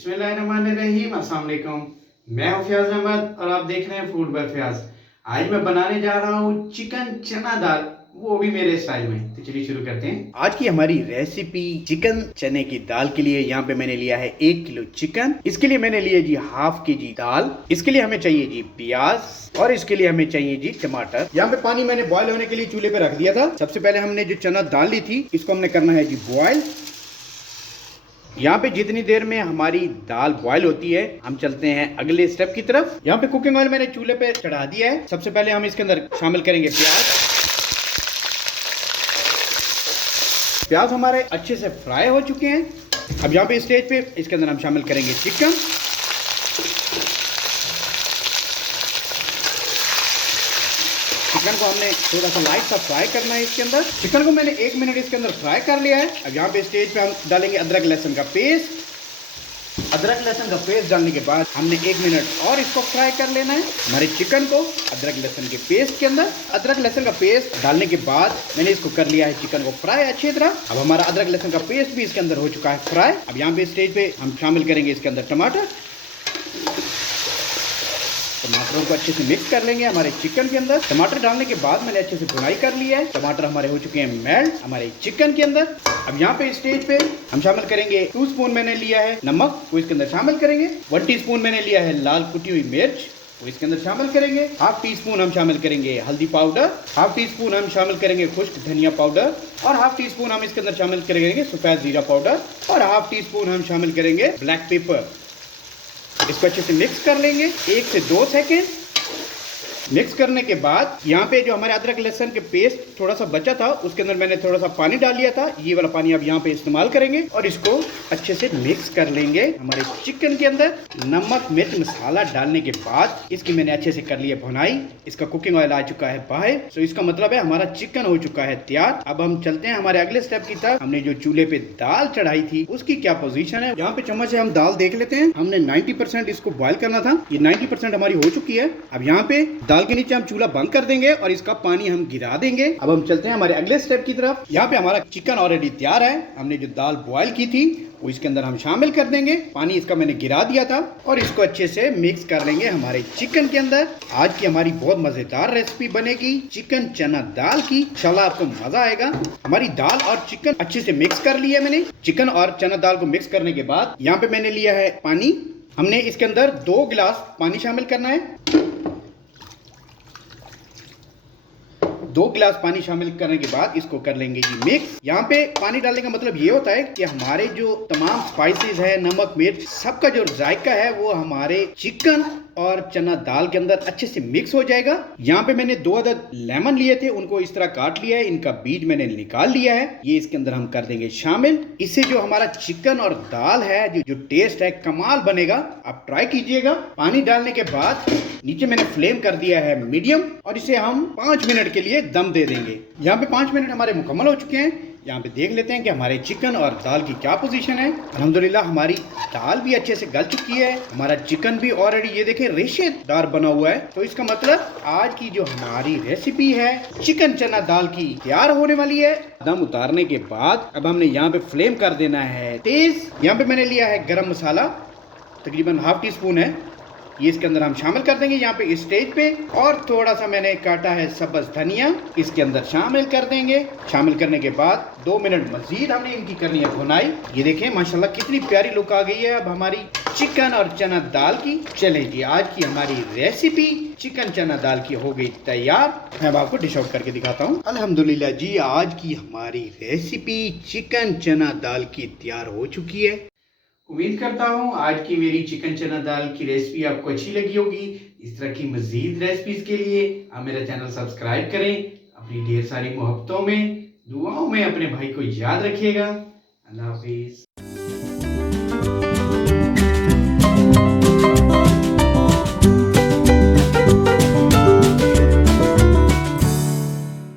बिस्मिल्लाहिर्रहमानिर्रहीम, अस्सलाम वालेकुम। मैं हूं फयाज अहमद और आप देख रहे हैं फूड बाय फयाज। आज मैं बनाने जा रहा हूं चिकन चना दाल, वो भी मेरे स्टाइल में। तो चलिए शुरू करते हैं। आज की हमारी रेसिपी चिकन चने की दाल के लिए यहाँ पे मैंने लिया है 1 किलो चिकन। इसके लिए मैंने लिया जी हाफ के जी दाल। इसके लिए हमें चाहिए जी प्याज और इसके लिए हमें चाहिए जी टमाटर। यहाँ पे पानी मैंने बॉयल होने के लिए चूल्हे पे रख दिया था। सबसे पहले हमने जो चना दाल ली थी इसको हमने करना है जी बॉयल। यहाँ पे जितनी देर में हमारी दाल बॉयल होती है हम चलते हैं अगले स्टेप की तरफ। यहाँ पे कुकिंग ऑयल मैंने चूल्हे पे चढ़ा दिया है। सबसे पहले हम इसके अंदर शामिल करेंगे प्याज। प्याज हमारे अच्छे से फ्राई हो चुके हैं। अब यहाँ पे स्टेज पे इसके अंदर हम शामिल करेंगे चिकन। चिकन को हमने थोड़ा सा लाइट सा फ्राई करना है इसके अंदर। चिकन को मैंने 1 मिनट इसके अंदर फ्राई कर लिया है। अब यहाँ पे स्टेज पे हम डालेंगे अदरक लहसुन का पेस्ट। अदरक लहसुन का पेस्ट डालने के बाद हमने 1 मिनट और इसको फ्राई कर लेना है हमारे चिकन को अदरक लहसुन के पेस्ट के अंदर। अदरक लहसुन का पेस्ट डालने के बाद मैंने इसको कर लिया है चिकन को फ्राई अच्छी तरह। अब हमारा अदरक लहसुन का पेस्ट भी इसके अंदर हो चुका है फ्राई। अब यहाँ पे स्टेज पे हम शामिल करेंगे इसके अंदर टमाटर। टमाटरों को अच्छे से मिक्स कर लेंगे हमारे चिकन के अंदर। टमाटर डालने के बाद मैंने अच्छे से भुनाई कर लिया है। टमाटर हमारे हो चुके हैं मेल्ट हमारे चिकन के अंदर। अब यहाँ पे स्टेज पे हम शामिल करेंगे 2 स्पून मैंने लिया है नमक, वो इसके अंदर शामिल करेंगे। 1 टीस्पून मैंने लिया है लाल कुटी हुई मिर्च, वो इसके अंदर शामिल करेंगे। हाफ टी स्पून हम शामिल करेंगे हल्दी पाउडर। हाफ टी स्पून हम शामिल करेंगे खुश्क धनिया पाउडर और हाफ टी स्पून हम इसके अंदर शामिल करेंगे सफेद जीरा पाउडर और हाफ टी स्पून हम शामिल करेंगे ब्लैक पेपर। इसको अच्छे से मिक्स कर लेंगे 1 से 2 सेकेंड। मिक्स करने के बाद यहाँ पे जो हमारे अदरक लहसुन के पेस्ट थोड़ा सा बचा था उसके अंदर मैंने थोड़ा सा पानी डाल लिया था। ये वाला पानी अब यहाँ पे इस्तेमाल करेंगे और इसको अच्छे से मिक्स कर लेंगे हमारे चिकन के अंदर। नमक मिर्च मसाला डालने के बाद इसकी मैंने अच्छे से कर ली है भुनाई। इसका कुकिंग ऑयल आ चुका है बाहर, तो इसका मतलब है हमारा चिकन हो चुका है तैयार। अब हम चलते हैं हमारे अगले स्टेप की तरफ। हमने जो चूल्हे पे दाल चढ़ाई थी उसकी क्या पोजीशन है। यहाँ पे चम्मच से हम दाल देख लेते हैं। हमने 90% इसको बॉयल करना था, ये 90% हमारी हो चुकी है। अब यहाँ पे दाल के नीचे हम चूल्हा बंद कर देंगे और इसका पानी हम गिरा देंगे। अब हम चलते हैं हमारे अगले स्टेप की तरफ। यहाँ पे हमारा चिकन ऑलरेडी तैयार है। हमने जो दाल बॉयल की थी वो इसके अंदर हम शामिल कर देंगे। पानी इसका मैंने गिरा दिया था और इसको अच्छे से मिक्स कर लेंगे हमारे चिकन के अंदर। आज की हमारी बहुत मजेदार रेसिपी बनेगी चिकन चना दाल की। इंशाल्लाह आपको मजा आएगा। हमारी दाल और चिकन अच्छे से मिक्स कर लिया मैंने। चिकन और चना दाल को मिक्स करने के बाद यहाँ पे मैंने लिया है पानी। हमने इसके अंदर 2 गिलास पानी शामिल करना है। 2 गिलास पानी शामिल करने के बाद इसको कर लेंगे जी मिक्स। यहाँ पे पानी डालने का मतलब ये होता है कि हमारे जो तमाम स्पाइसेस है, नमक मिर्च, सबका जो जायका है वो हमारे चिकन और चना दाल के अंदर अच्छे से मिक्स हो जाएगा। यहाँ पे मैंने 2 अदद लेमन लिए थे, उनको इस तरह काट लिया है। इनका बीज मैंने निकाल लिया है। ये इसके अंदर हम कर देंगे शामिल। इससे जो हमारा चिकन और दाल है जो टेस्ट है कमाल बनेगा। आप ट्राई कीजिएगा। पानी डालने के बाद नीचे मैंने फ्लेम कर दिया है मीडियम और इसे हम 5 मिनट के लिए दम दे देंगे। यहाँ पे 5 मिनट हमारे मुकम्मल हो चुके हैं। यहाँ पे देख लेते हैं कि हमारे चिकन और दाल की क्या पोजीशन है। अल्हम्दुलिल्लाह हमारी दाल भी अच्छे से गल चुकी है। हमारा चिकन भी ऑलरेडी ये देखें रेशेदार बना हुआ है। तो इसका मतलब आज की जो हमारी रेसिपी है चिकन चना दाल की तैयार होने वाली है। दम उतारने के बाद अब हमने यहाँ पे फ्लेम कर देना है तेज। यहाँ पे मैंने लिया है गरम मसाला, तकरीबन हाफ टी स्पून है। ये इसके अंदर हम शामिल कर देंगे यहाँ पे स्टेज पे। और थोड़ा सा मैंने काटा है सब्ज धनिया, इसके अंदर शामिल कर देंगे। शामिल करने के बाद 2 मिनट मजीद हमने इनकी करनी है भुनाई। ये देखें माशाल्लाह कितनी प्यारी लुक आ गई है अब हमारी चिकन और चना दाल की। चले जी आज की हमारी रेसिपी चिकन चना दाल की हो गई तैयार। मैं अब आपको डिश आउट करके दिखाता हूँ। अल्हम्दुलिल्लाह जी आज की हमारी रेसिपी चिकन चना दाल की तैयार हो चुकी है। उम्मीद करता हूँ आज की मेरी चिकन चना दाल की रेसिपी आपको अच्छी लगी होगी। इस तरह की मजीद रेसिपीज के लिए आप मेरा चैनल सब्सक्राइब करें। अपनी ढेर सारी मोहब्बतों में दुआओं में अपने भाई को याद रखिएगा। अल्लाह हाफिज।